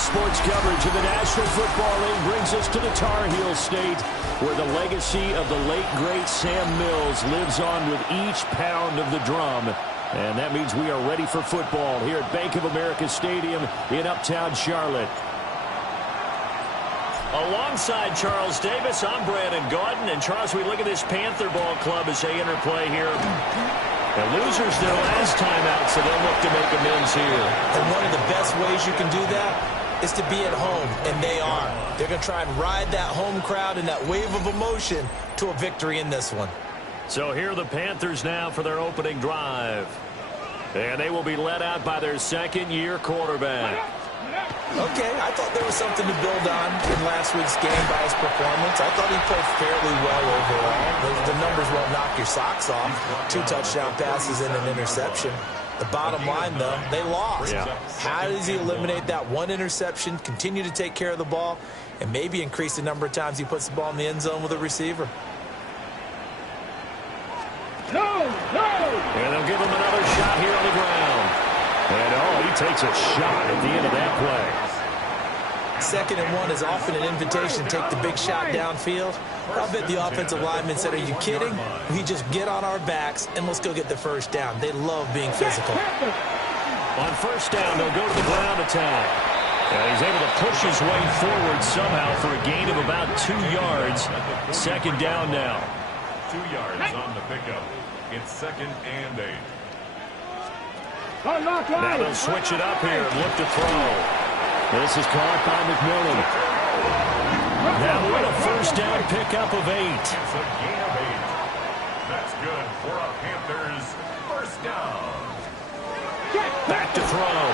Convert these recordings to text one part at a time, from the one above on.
sports coverage of the National Football League brings us to the Tar Heel State, where the legacy of the late, great Sam Mills lives on with each pound of the drum. And that means we are ready for football here at Bank of America Stadium in Uptown Charlotte. Alongside Charles Davis, I'm Brandon Gaudin. And Charles, we look at this Panther ball club as they interplay here. The losers their last time out, so they'll look to make amends here. And one of the best ways you can do that is to be at home, and they are. They're going to try and ride that home crowd and that wave of emotion to a victory in this one. So here are the Panthers now for their opening drive. And they will be led out by their second-year quarterback. Okay, I thought there was something to build on in last week's game by his performance. I thought he played fairly well overall. The numbers won't knock your socks off. 2 touchdown passes and an interception. The bottom line, though, they lost. Yeah. How does he eliminate that one interception, continue to take care of the ball, and maybe increase the number of times he puts the ball in the end zone with a receiver? And they'll give him another shot here on the ground. And, he takes a shot at the end of that play. 2nd and 1 is often an invitation to take the big shot downfield. I bet the offensive lineman said, are you kidding? We just get on our backs and let's go get the first down. They love being physical. On first down, they'll go to the ground attack. And he's able to push his way forward somehow for a gain of about 2 yards. 2nd down now. 2 yards on the pickup. It's 2nd and 8. Now they'll switch it up here and look to throw. This is caught by McMillan. Now with a first down pickup of 8. It's a gain of 8. That's good for a Panthers first down. Back to throw.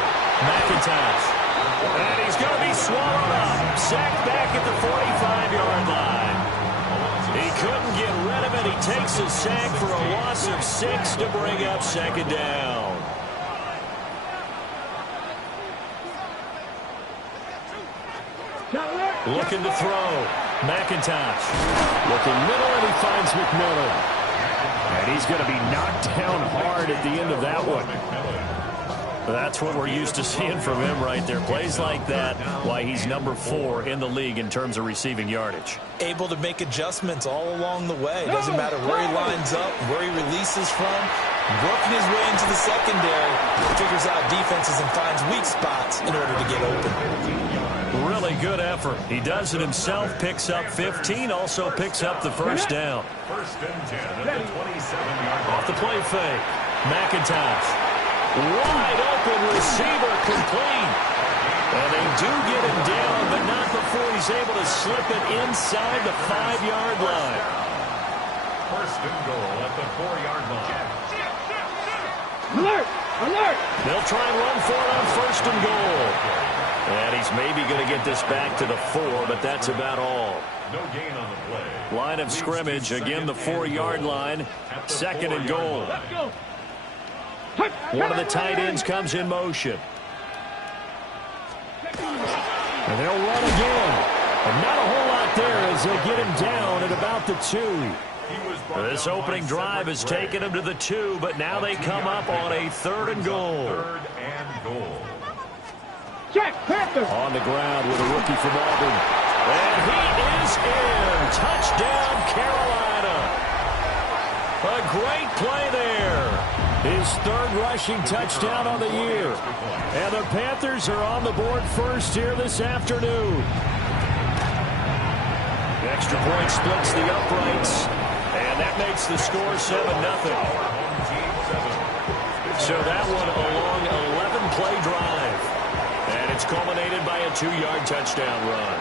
McIntosh. And he's going to be swallowed up. Sacked back at the 45-yard line. He couldn't get rid of it. He takes a sack for a loss of 6 to bring up 2nd down. Looking to throw. McIntosh. Looking middle, and he finds McMillan. And he's going to be knocked down hard at the end of that one. That's what we're used to seeing from him right there. Plays like that, why he's number 4 in the league in terms of receiving yardage. Able to make adjustments all along the way. Doesn't matter where he lines up, where he releases from. Working his way into the secondary, figures out defenses and finds weak spots in order to get open. Really good effort. He does it himself, picks up 15, also picks up the first down. 1st and 10 at the 27-yard line. Off the play fake. McIntosh. Wide open receiver complete. And they do get him down, but not before he's able to slip it inside the 5-yard line. 1st and goal at the 4-yard line. Alert! Alert! They'll try and run for it on 1st and goal. And he's maybe going to get this back to the 4, but that's about all. No gain on the play. Line of scrimmage, again the 4-yard line. 2nd and goal. One of the tight ends comes in motion. And they'll run again. And not a whole lot there as they get him down at about the 2. This opening drive has taken him to the 2, but now they come up on a 3rd and goal. 3rd and goal. Check, Panther! On the ground with a rookie from Auburn. And he is in. Touchdown, Carolina. A great play there. His 3rd rushing touchdown on the year. And the Panthers are on the board first here this afternoon. The extra point splits the uprights. And that makes the score 7-0. So that one a long 11-play drive. And it's culminated by a 2-yard touchdown run.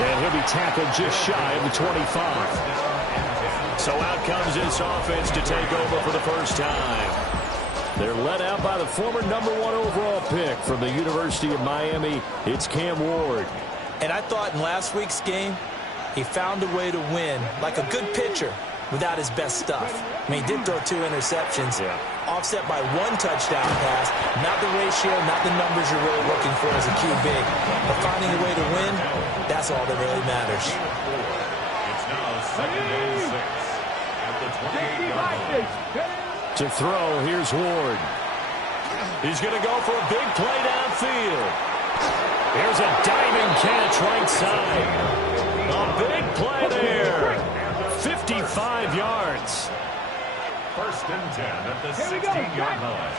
And he'll be tackled just shy of the 25. So out comes this offense to take over for the first time. They're led out by the former #1 overall pick from the University of Miami. It's Cam Ward. And I thought in last week's game, he found a way to win like a good pitcher without his best stuff. I mean, he did throw 2 interceptions, offset by 1 touchdown pass. Not the ratio, not the numbers you're really looking for as a QB. But finding a way to win, that's all that really matters. It's now 2nd and 6 at the 28-yard line. To throw, here's Ward. He's going to go for a big play downfield. Here's a diving catch right side. A big play there. 55 yards. First and 10 at the 16-yard line.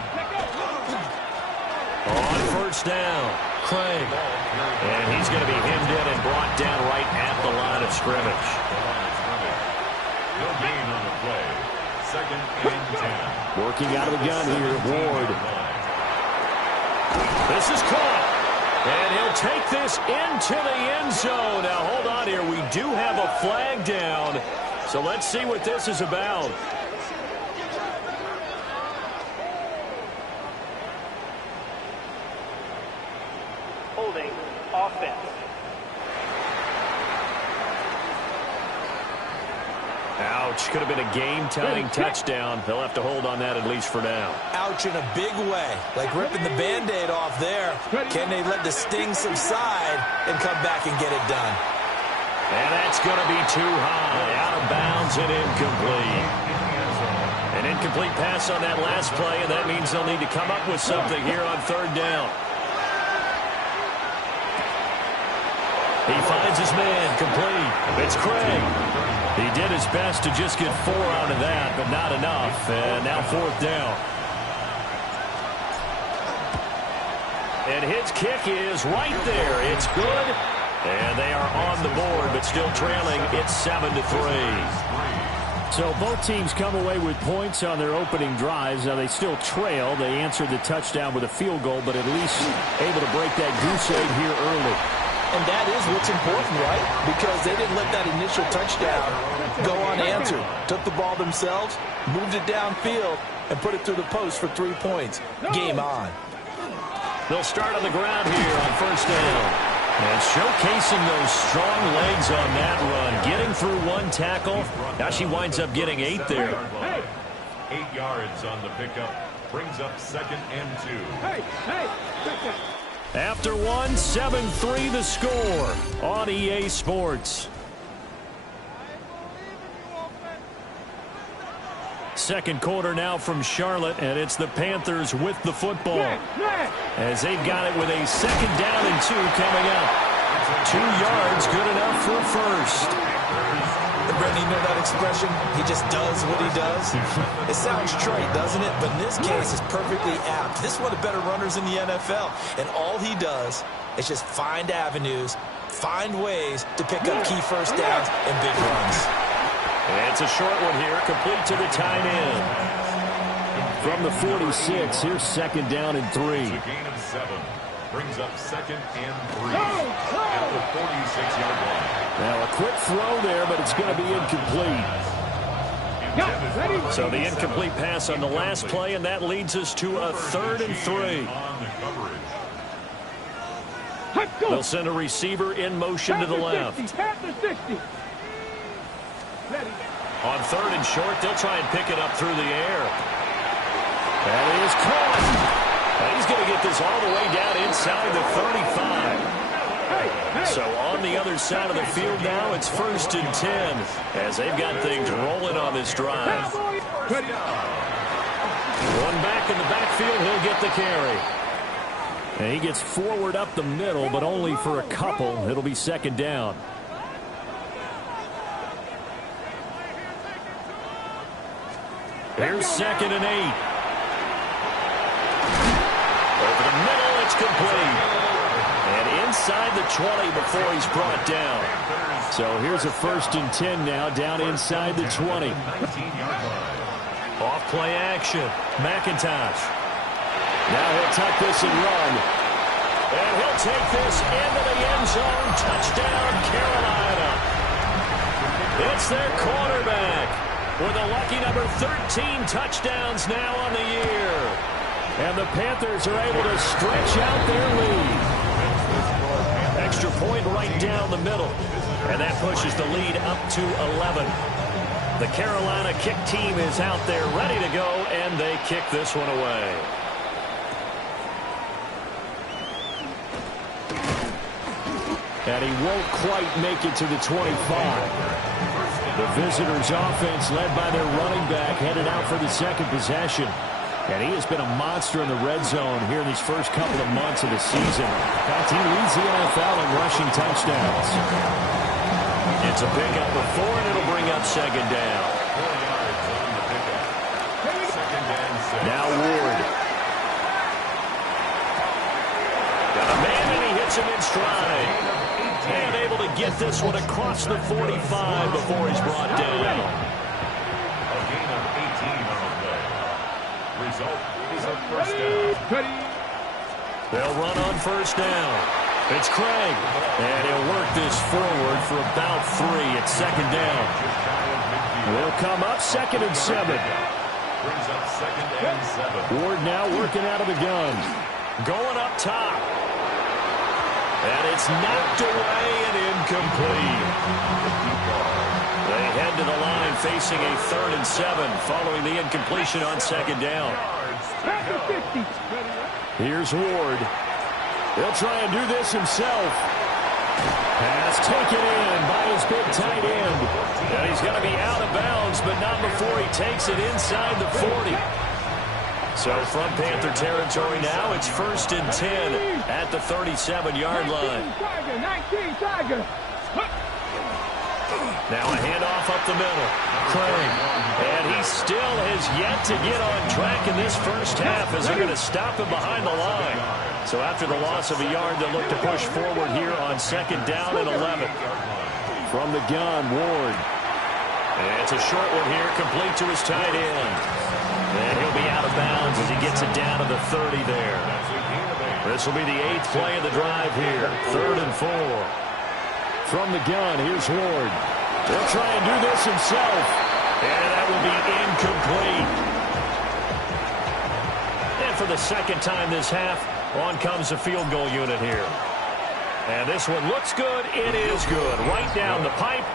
On first down, Craig. And he's going to be hemmed in and brought down right at the line of scrimmage. No gain on the play. Second and 10. Working out of the gun here, Ward. This is caught. And he'll take this into the end zone. Now, hold on here. We do have a flag down. So let's see what this is about. Holding offense. Ouch. Could have been a game-tying touchdown. They'll have to hold on that at least for now. Ouch in a big way. Like ripping the Band-Aid off there. Can they let the sting subside and come back and get it done? And that's going to be too high. Out of bounds and incomplete. An incomplete pass on that last play, and that means they'll need to come up with something here on third down. He finds his man, complete. It's Craig. He did his best to just get 4 out of that, but not enough. And now fourth down. And his kick is right there. It's good. And they are on the board, but still trailing. It's 7-3. So both teams come away with points on their opening drives. Now they still trail. They answered the touchdown with a field goal, but at least able to break that goose egg here early. And that is what's important, right? Because they didn't let that initial touchdown go unanswered. Took the ball themselves, moved it downfield, and put it through the post for 3 points. Game on. They'll start on the ground here on first down. And showcasing those strong legs on that run. Getting through one tackle. Now she winds up getting 8 there. 8 yards on the pickup. Brings up second and 2. After one, 7-3 the score on EA Sports. Second quarter now from Charlotte, and it's the Panthers with the football. As they've got it with a second down and 2 coming up. 2 yards, good enough for first. Brandon, you know that expression? He just does what he does. It sounds trite, doesn't it? But in this case, it's perfectly apt. This is one of the better runners in the NFL. And all he does is just find avenues, find ways to pick up key first downs and big runs. And it's a short one here, complete to the tight end. From the 46, here's second down and 3. It's a gain of 7. Brings up second and 3 at the 46-yard line. Now a quick throw there, but it's going to be incomplete. So the incomplete pass on the last play, and that leads us to a 3rd and 3. They'll send a receiver in motion to the left. On 3rd and short, they'll try and pick it up through the air. That is caught. He's going to get this all the way down inside the 35. So on the other side of the field now, it's 1st and 10 as they've got things rolling on this drive. One back in the backfield, he'll get the carry. And he gets forward up the middle, but only for a couple. It'll be second down. Here's 2nd and 8. Over the middle, it's complete. And inside the 20 before he's brought down. So here's a 1st and 10 now, down inside the 20. Off play action. McIntosh. Now he'll tuck this and run. And he'll take this into the end zone. Touchdown, Carolina. It's their quarterback with a lucky number 13 touchdowns now on the year. And the Panthers are able to stretch out their lead. Extra point right down the middle. And that pushes the lead up to 11. The Carolina kick team is out there ready to go, and they kick this one away. And he won't quite make it to the 25. The visitors' offense, led by their running back, headed out for the second possession. And he has been a monster in the red zone here in these first couple of months of the season. In fact, he leads the NFL in rushing touchdowns. It's a pickup of 4, and it'll bring up second down. Now Ward. Got a man, and he hits him in stride. And able to get this one across the 45 before he's brought down. A gain of 18 on the play. Result is a first down. They'll run on first down. It's Craig. And he'll work this forward for about 3 at second down. They'll come up 2nd and 7. Brings up 2nd and 7. Ward now working out of the gun. Going up top. And it's knocked away and incomplete. They head to the line facing a 3rd and 7 following the incompletion on second down. Here's Ward. He'll try and do this himself. Pass taken in by his big tight end. And he's going to be out of bounds, but not before he takes it inside the 40. So from Panther territory now, it's 1st and 10 at the 37-yard line. Now a handoff up the middle. Craig. And he still has yet to get on track in this first half as they're going to stop him behind the line. So after the loss of a yard, they'll look to push forward here on 2nd down and 11. From the gun, Ward. And it's a short one here, complete to his tight end. And he'll be out of bounds as he gets it down to the 30 there. This will be the 8th play of the drive here. 3rd and 4. From the gun, here's Ward. He'll try and do this himself. And that will be incomplete. And for the 2nd time this half, on comes the field goal unit here. And this one looks good. It is good. Right down the pipe.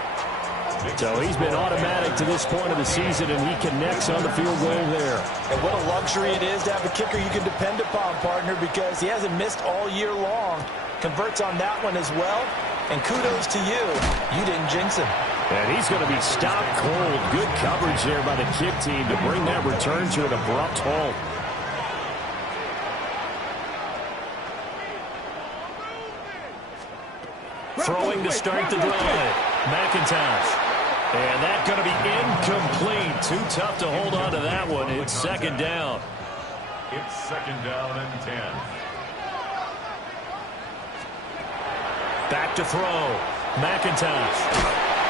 So he's been automatic to this point of the season, and he connects on the field goal there. And what a luxury it is to have a kicker you can depend upon, partner, because he hasn't missed all year long. Converts on that one as well. And kudos to you. You didn't jinx him. And he's going to be stopped cold. Good coverage there by the kick team to bring that return to an abrupt halt. Throwing to start the drive. McIntosh. And that's going to be incomplete. Too tough to hold on to that one. It's 2nd down. It's 2nd down and 10. Back to throw. McIntosh.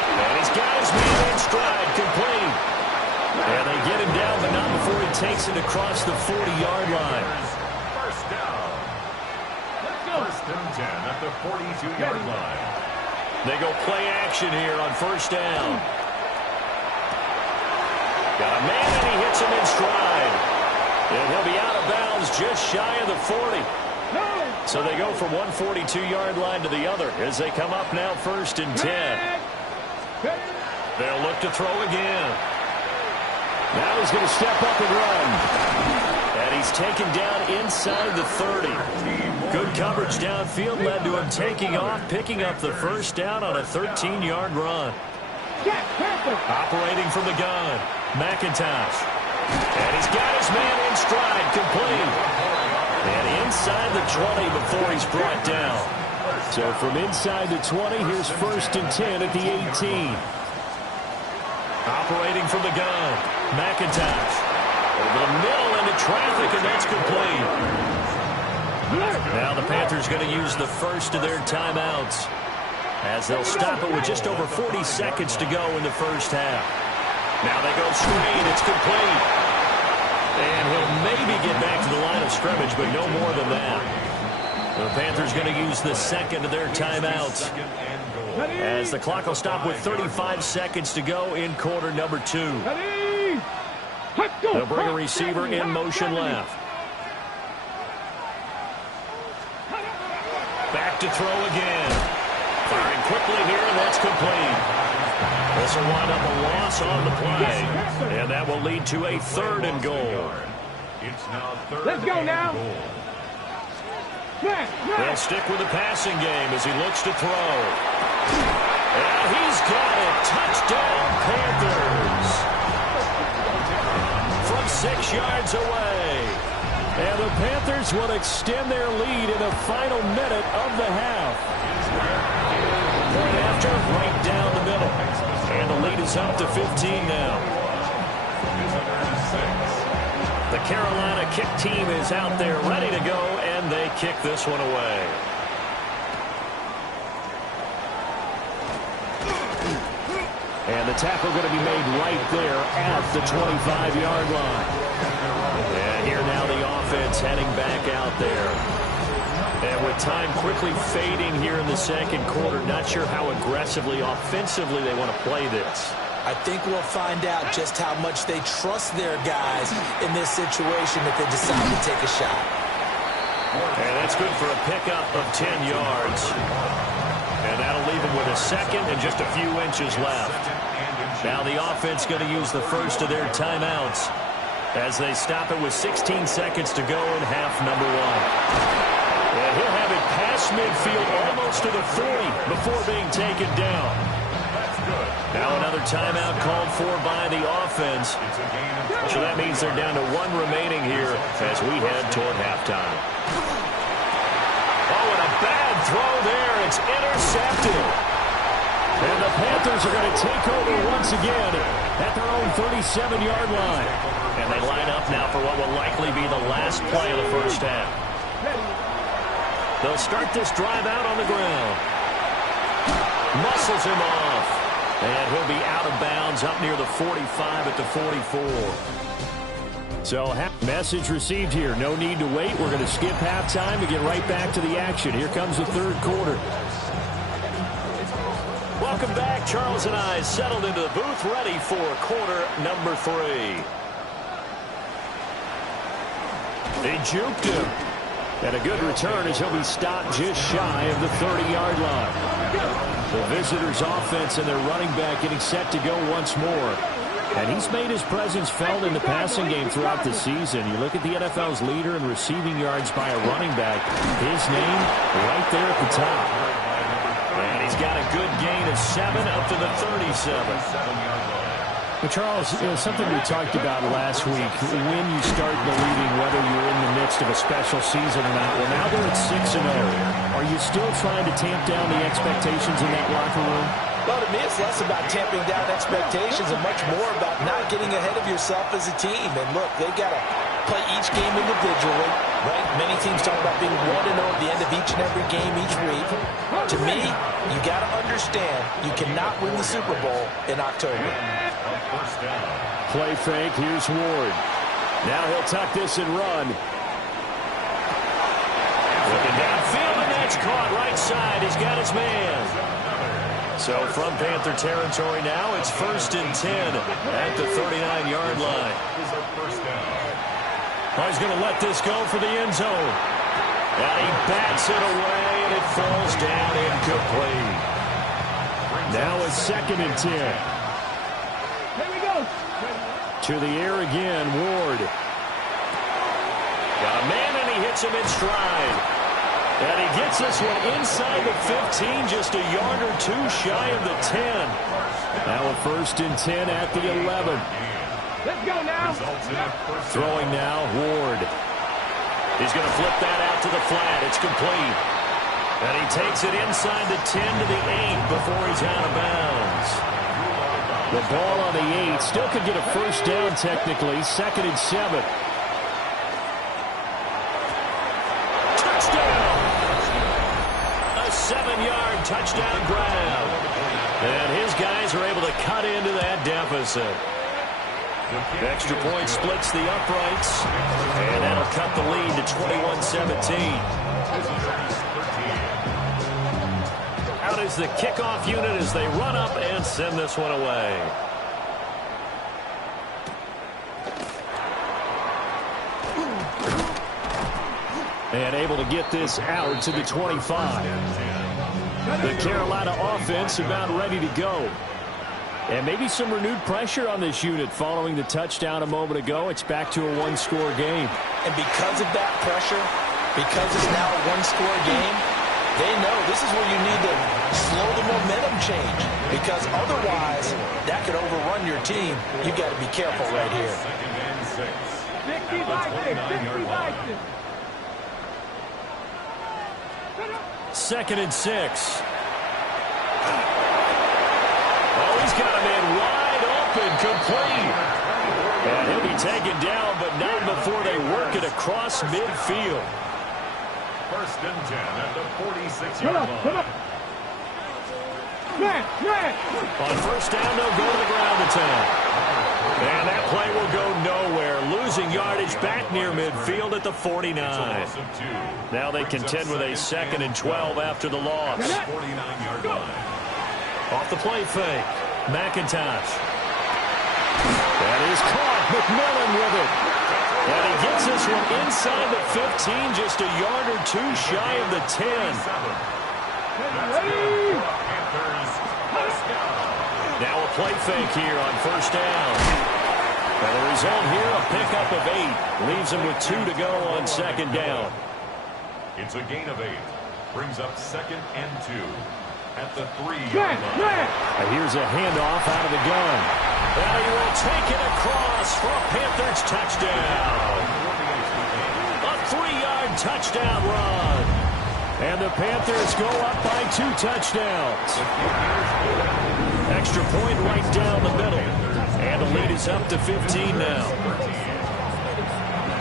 And he's got his man in stride. Complete. And they get him down, but not before he takes it across the 40-yard line. First down. 1st and 10 at the 42-yard line. They go play action here on 1st down. Got a man, and he hits him in stride. And he'll be out of bounds just shy of the 40. So they go from one 42-yard line to the other as they come up now 1st and 10. They'll look to throw again. Now he's going to step up and run. And he's taken down inside the 30. Good coverage downfield led to him taking off, picking up the 1st down on a 13-yard run. Operating from the gun, McIntosh. And he's got his man in stride, complete. And inside the 20 before he's brought down. So from inside the 20, here's 1st and 10 at the 18. Operating from the gun, McIntosh. Over the middle into traffic, and that's complete. Now the Panthers going to use the first of their timeouts as they'll stop it with just over 40 seconds to go in the first half. Now they go straight. It's complete. And he'll maybe get back to the line of scrimmage, but no more than that. The Panthers going to use the 2nd of their timeouts as the clock will stop with 35 seconds to go in quarter number 2. They'll bring a receiver in motion left. Back to throw again. Firing quickly here, and that's complete. This will wind up a loss on the play. And that will lead to a 3rd and goal. It's now 3rd Let's go now. goal. They'll stick with the passing game as he looks to throw. And he's got it. Touchdown, Panthers. From 6 yards away. And the Panthers will extend their lead in the final minute of the half. Point after, right down the middle. And the lead is up to 15 now. The Carolina kick team is out there ready to go, and they kick this one away. And the tackle going to be made right there at the 25-yard line. And here now the offense heading back out there. And with time quickly fading here in the second quarter, not sure how aggressively, offensively they want to play this. I think we'll find out just how much they trust their guys in this situation if they decide to take a shot. And that's good for a pickup of 10 yards. And that'll leave them with a second and just a few inches left. Now the offense going to use the first of their timeouts as they stop it with 16 seconds to go in half number one. And he'll have it past midfield almost to the 40 before being taken down. Now another timeout called for by the offense. So that means they're down to one remaining here as we head toward halftime. Oh, and a bad throw there. It's intercepted. And the Panthers are going to take over once again at their own 37-yard line. And they line up now for what will likely be the last play of the first half. They'll start this drive out on the ground. Muscles him off. And he'll be out of bounds up near the 45 at the 44. So, message received here. No need to wait. We're going to skip halftime and get right back to the action. Here comes the third quarter. Welcome back. Charles and I settled into the booth ready for quarter number 3. They juked him. And a good return as he'll be stopped just shy of the 30-yard line. The visitors' offense and their running back getting set to go once more. And he's made his presence felt in the passing game throughout the season. You look at the NFL's leader in receiving yards by a running back. His name right there at the top. And he's got a good gain of 7 up to the 37. But Charles, something we talked about last week, when you start believing whether you're in the midst of a special season or not. Well, now they're at 6-0. Are you still trying to tamp down the expectations in that locker room? Well, to me, it's less about tamping down expectations and much more about not getting ahead of yourself as a team. And look, they've got to play each game individually, right? Many teams talk about being 1-0 at the end of each and every game each week. To me, you got to understand you cannot win the Super Bowl in October. Play fake. Here's Ward. Now he'll tuck this and run. Looking downfield, and that's caught right side. He's got his man. So from Panther territory now, it's 1st and 10 at the 39-yard line. Oh, he's going to let this go for the end zone. And he bats it away, and it falls down incomplete. Now it's 2nd and 10. Here we go. To the air again, Ward. Got a man, and he hits him in stride. And he gets this one inside the 15, just a yard or two shy of the 10. Now a 1st and 10 at the 11. Let's go now. Throwing now, Ward. He's going to flip that out to the flat. It's complete. And he takes it inside the 10 to the 8 before he's out of bounds. The ball on the 8. Still could get a first down technically. 2nd and 7. Touchdown! A 7-yard touchdown grab. And his guys are able to cut into that deficit. Extra point splits the uprights. And that'll cut the lead to 21-17. Out is the kickoff unit as they run up and send this one away. And able to get this out to the 25. The Carolina offense about ready to go. And maybe some renewed pressure on this unit following the touchdown a moment ago. It's back to a one-score game. And because of that pressure, because it's now a one-score game, they know this is where you need to slow the momentum change. Because otherwise, that could overrun your team. You've got to be careful right here. 60 likes it. Second and 6. Oh, he's got him in wide open, complete. And he'll be taken down, but not before they work it across midfield. First and 10 at the 46-yard line. On first down, they'll go to the ground attack. And that play will go nowhere, losing yardage back near midfield at the 49. Now they contend with a second and 12 after the loss. 49-yard line. Off the play fake, McIntosh. That is caught, McMillan with it. And he gets this one inside the 15, just a yard or two shy of the 10. Now a play fake here on first down. And the result here, a pickup of 8. Leaves him with 2 to go on second down. It's a gain of 8. Brings up second and 2 at the 3-yard line. Here's a handoff out of the gun. And he will take it across for a Panthers touchdown. A 3-yard touchdown run. And the Panthers go up by 2 touchdowns. Extra point right down the middle. And the lead is up to 15 now.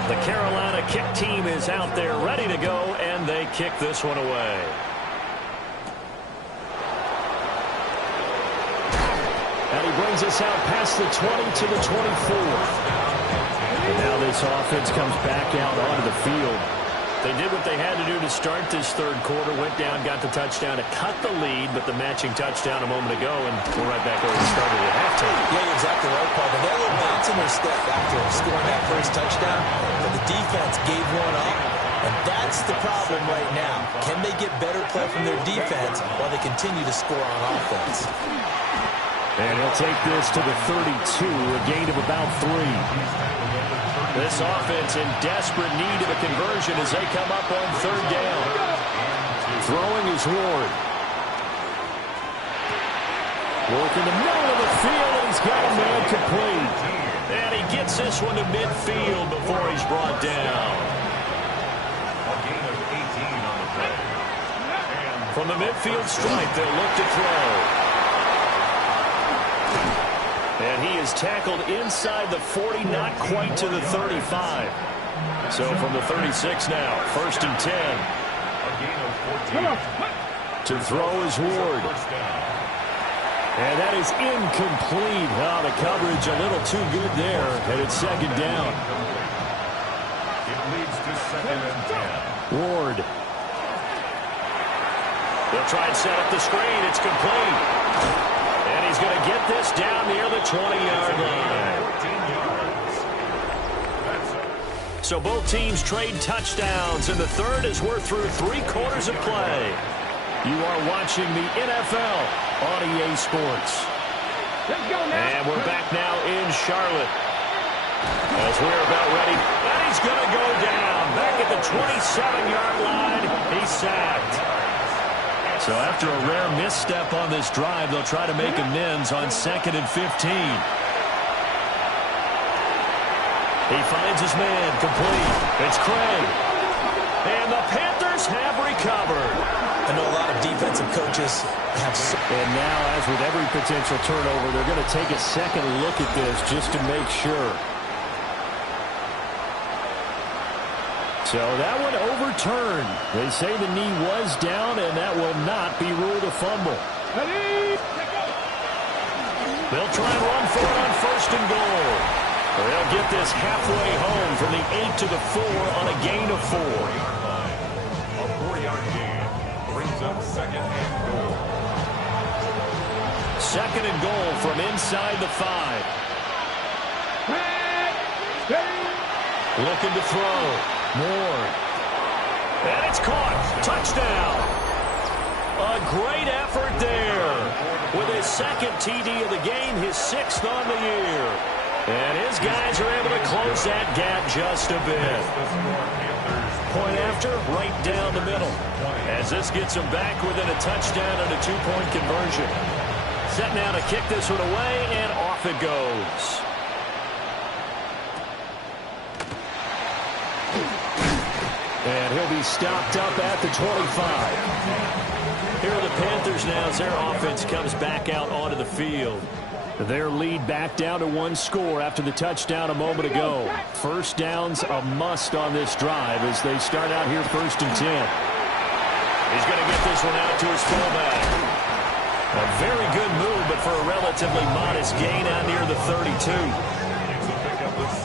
The Carolina kick team is out there ready to go, and they kick this one away. And he brings us out past the 20 to the 24. And now this offense comes back out onto the field. They did what they had to do to start this third quarter. Went down, got the touchdown to cut the lead, but the matching touchdown a moment ago, and we're right back where we started at halftime. Yeah, you're exactly right, Paul. They had a little bounce in their step after scoring that first touchdown, but the defense gave one up, and that's the problem right now. Can they get better play from their defense while they continue to score on offense? And he'll take this to the 32, a gain of about 3. This offense in desperate need of a conversion as they come up on third down. Throwing is Ward. Work in the middle of the field, and he's got a man complete. And he gets this one to midfield before he's brought down. A gain of 18 on the play. From the midfield stripe, they'll look to throw. And he is tackled inside the 40, not quite to the 35. So from the 36 now, first and 10. A gain of 14. To throw is Ward. And that is incomplete. Oh, the coverage a little too good there. And it's second down. It leads to second and 10. Ward. They'll try and set up the screen. It's complete. And he's going to get this down near the 20-yard line. 14 yards. So both teams trade touchdowns, and the third as we're through 3 quarters of play. You are watching the NFL on EA Sports. Let's go now. And we're back now in Charlotte. As we're about ready, and he's going to go down. Back at the 27-yard line, he's sacked. So after a rare misstep on this drive, they'll try to make amends on second and 15. He finds his man complete. It's Craig. And the Panthers have recovered. I know a lot of defensive coaches have... And now, as with every potential turnover, they're going to take a second look at this just to make sure. So that one overturned. They say the knee was down, and that will not be ruled a fumble. They'll try and run for it on first and goal. They'll get this halfway home from the 8 to the 4 on a gain of 4. A 4-yard gain brings up second and goal. Second and goal from inside the 5. Looking to throw. Moore. And it's caught. Touchdown. A great effort there. With his second TD of the game, his 6th on the year. And his guys are able to close that gap just a bit. Point after, right down the middle. As this gets them back within a touchdown and a 2-point conversion. Set now to kick this one away, and off it goes. And he'll be stopped up at the 25. Here are the Panthers now as their offense comes back out onto the field. Their lead back down to one score after the touchdown a moment ago. First down's a must on this drive as they start out here 1st and 10. He's going to get this one out to his fullback. A very good move, but for a relatively modest gain out near the 32. It's a pickup of 6.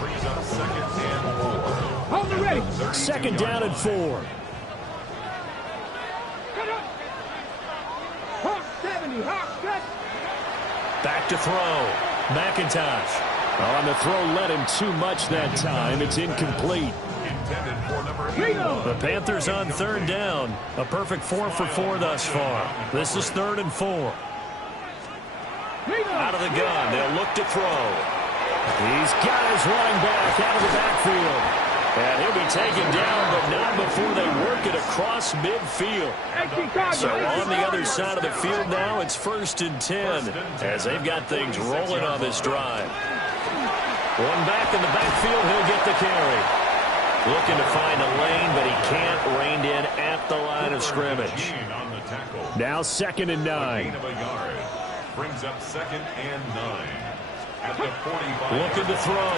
Brings up 2nd and 4. Hold it ready. 2nd down and 4. Hawk 70. Hawk set. Back to throw. McIntosh. On the throw, led him too much that time. It's incomplete. Intended for number 8. The Panthers on 3rd down. A perfect 4 for 4 thus far. This is 3rd and 4. Out of the gun. They'll look to throw. He's got his running back out of the backfield. And he'll be taken down, but not before they work it across midfield. So on the other side of the field now, it's 1st and 10 as they've got things rolling on this drive. One back in the backfield, he'll get the carry. Looking to find a lane, but he can't rein in at the line of scrimmage. Now 2nd and 9. Gain of a yard. Brings up 2nd and 9. At the 45. Looking to throw.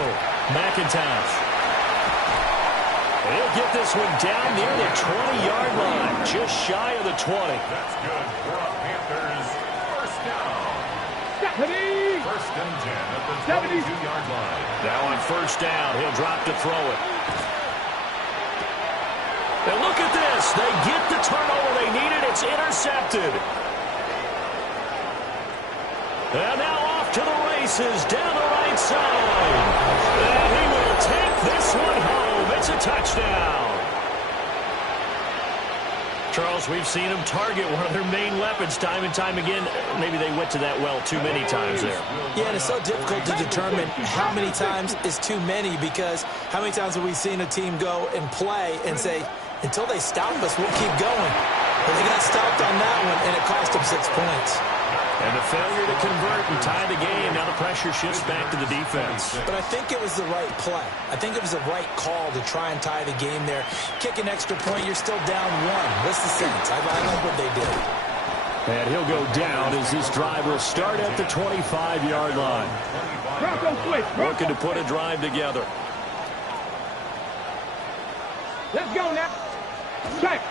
McIntosh. He'll get this one down near the 20-yard line, just shy of the 20. That's good for a Panthers first down. 1st and 10 at the 22-yard line. Now on 1st down, he'll drop to throw it. And look at this. They get the turnover they needed. It's intercepted. And now off to the races down the right side. And he will take this one home. It's a touchdown. Charles, we've seen them target one of their main weapons time and time again. Maybe they went to that well too many times there. Yeah, and it's so difficult to determine how many times is too many, because how many times have we seen a team go and play and say, until they stop us, we'll keep going. But they got stopped on that one, and it cost them 6 points. And a failure to convert and tie the game. Now the pressure shifts back to the defense. But I think it was the right play. I think it was the right call to try and tie the game there. Kick an extra point, you're still down 1. What's the sense? I like what they did. And he'll go down as this drive will start at the 25-yard line. Looking to put a drive together. Let's go now. Check.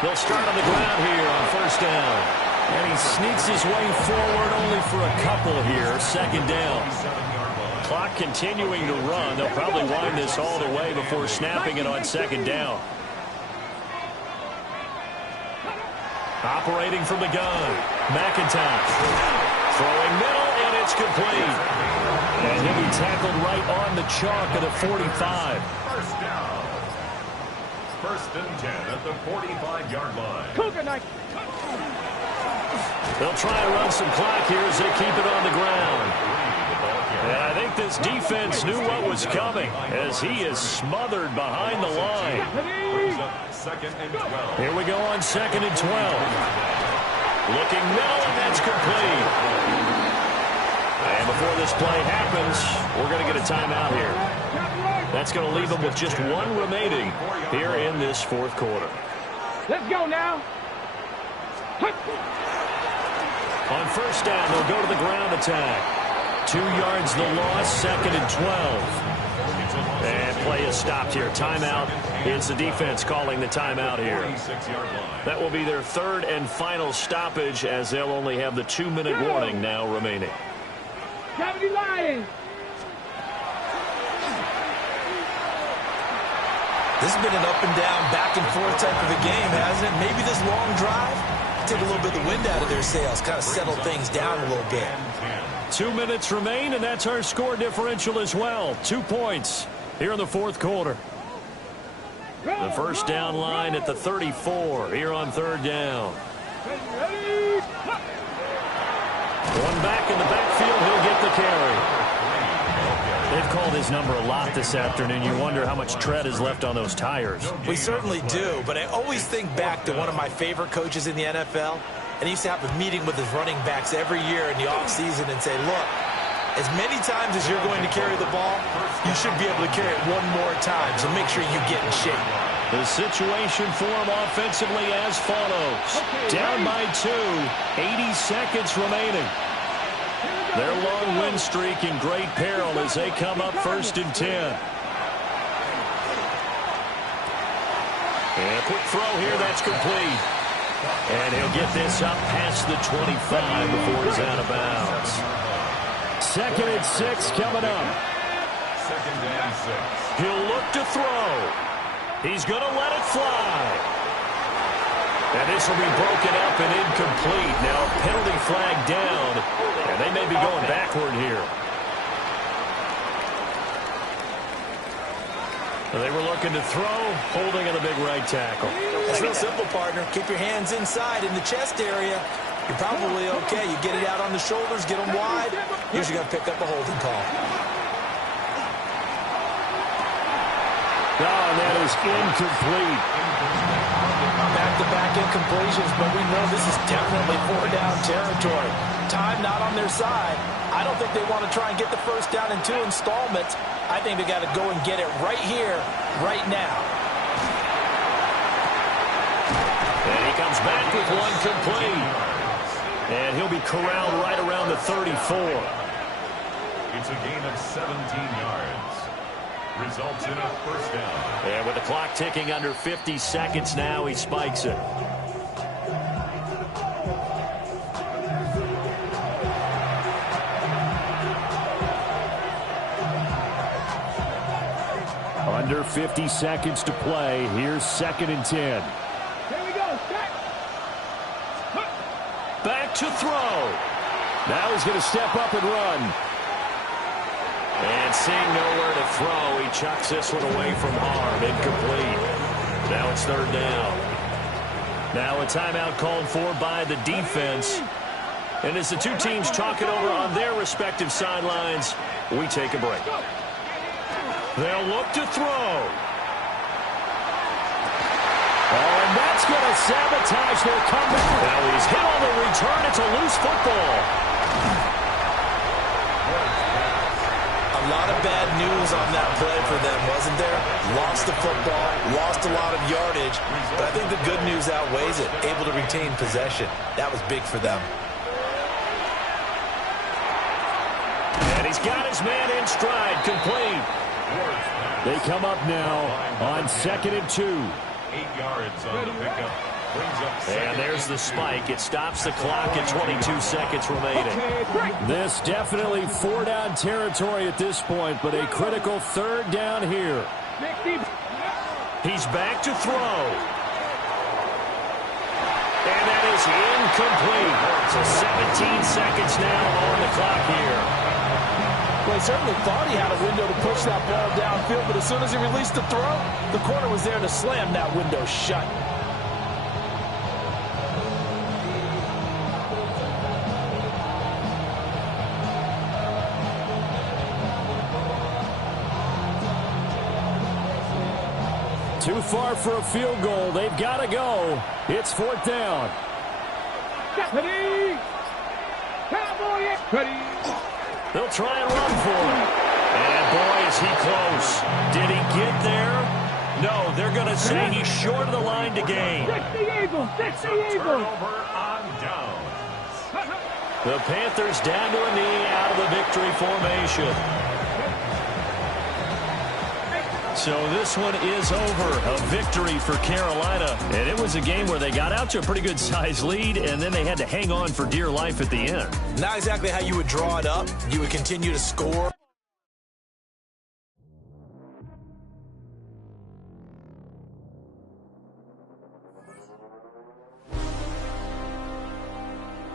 They'll start on the ground here on 1st down. And he sneaks his way forward only for a couple here. 2nd down. Clock continuing to run. They'll probably wind this all the way before snapping it on 2nd down. Operating from the gun. McIntosh. Throwing middle, and it's complete. And he'll be tackled right on the chalk of the 45. First down. 1st and 10 at the 45-yard line. Cougar knife. They'll try and run some clock here as they keep it on the ground. And I think this defense knew what was coming as he is smothered behind the line. Brings up 2nd and 12. Here we go on 2nd and 12. Looking middle, and that's complete. And before this play happens, we're going to get a timeout here. That's going to leave them with just 1 remaining here in this 4th quarter. Let's go now. On 1st down, they'll go to the ground attack. 2 yards the loss, 2nd and 12. And play is stopped here. Timeout. It's the defense calling the timeout here. That will be their 3rd and final stoppage as they'll only have the 2-minute warning now remaining. 70 Lions. This has been an up and down, back and forth type of a game, hasn't it? Maybe this long drive take a little bit of the wind out of their sails, kind of settle things down a little bit. 2 minutes remain, and that's our score differential as well. 2 points here in the 4th quarter. The 1st down line at the 34 here on 3rd down. One back in the backfield, he'll get the carry. They've called his number a lot this afternoon. You wonder how much tread is left on those tires. We certainly do, but I always think back to one of my favorite coaches in the NFL, and he used to have a meeting with his running backs every year in the offseason and say, look, As many times as you're going to carry the ball, you should be able to carry it one more time, so make sure you get in shape. The situation for him offensively as follows. Down by 2, 80 seconds remaining. Their long win streak in great peril as they come up 1st and 10. And a quick throw here, that's complete. And he'll get this up past the 25 before he's out of bounds. 2nd and 6 coming up. 2nd and 6. He'll look to throw. He's going to let it fly. And this will be broken up and incomplete. Now penalty flag down, and they may be going backward here. They were looking to throw, holding in the big right tackle. It's real simple, partner. Keep your hands inside in the chest area. You're probably okay. You get it out on the shoulders, get them wide. Usually going to pick up a holding call. Oh, that is incomplete. Back-to-back incompletions, but we know this is definitely 4-down territory. Time not on their side. I don't think they want to try and get the first down in 2 installments. I think they got to go and get it right here, right now. And he comes back with one complete. And he'll be corralled right around the 34. It's a gain of 17 yards. Results in a 1st down. And with the clock ticking under 50 seconds now, he spikes it. Under 50 seconds to play. Here's 2nd and 10. Here we go. Set. Back to throw. Now he's going to step up and run. And seeing nowhere to throw, he chucks this one away from harm. Incomplete. Now it's 3rd down. Now a timeout called for by the defense. And as the two teams talk it over on their respective sidelines, we take a break. They'll look to throw. Oh, and that's going to sabotage their comeback. Now he's hit on the return. It's a loose football. A lot of bad news on that play for them, wasn't there? Lost the football, lost a lot of yardage, but I think the good news outweighs it. Able to retain possession. That was big for them. And he's got his man in stride, complete. They come up now on 2nd and 2. 8 yards on the pickup. And there's the spike. It stops the clock at 22 seconds remaining. This definitely 4-down territory at this point, but a critical 3rd down here. He's back to throw. And that is incomplete. So 17 seconds now on the clock here. Well, he certainly thought he had a window to push that ball downfield, but as soon as he released the throw, the corner was there to slam that window shut. Too far for a field goal. They've got to go. It's 4th down. Ready. Cowboy. Ready. They'll try and run for it. And boy, is he close. Did he get there? No, they're going to say he's short of the line to gain. 60 Eagles. 60 Eagles. Turnover on down. The Panthers down to a knee out of the victory formation. So this one is over. A victory for Carolina. And it was a game where they got out to a pretty good size lead, and then they had to hang on for dear life at the end. Not exactly how you would draw it up. You would continue to score.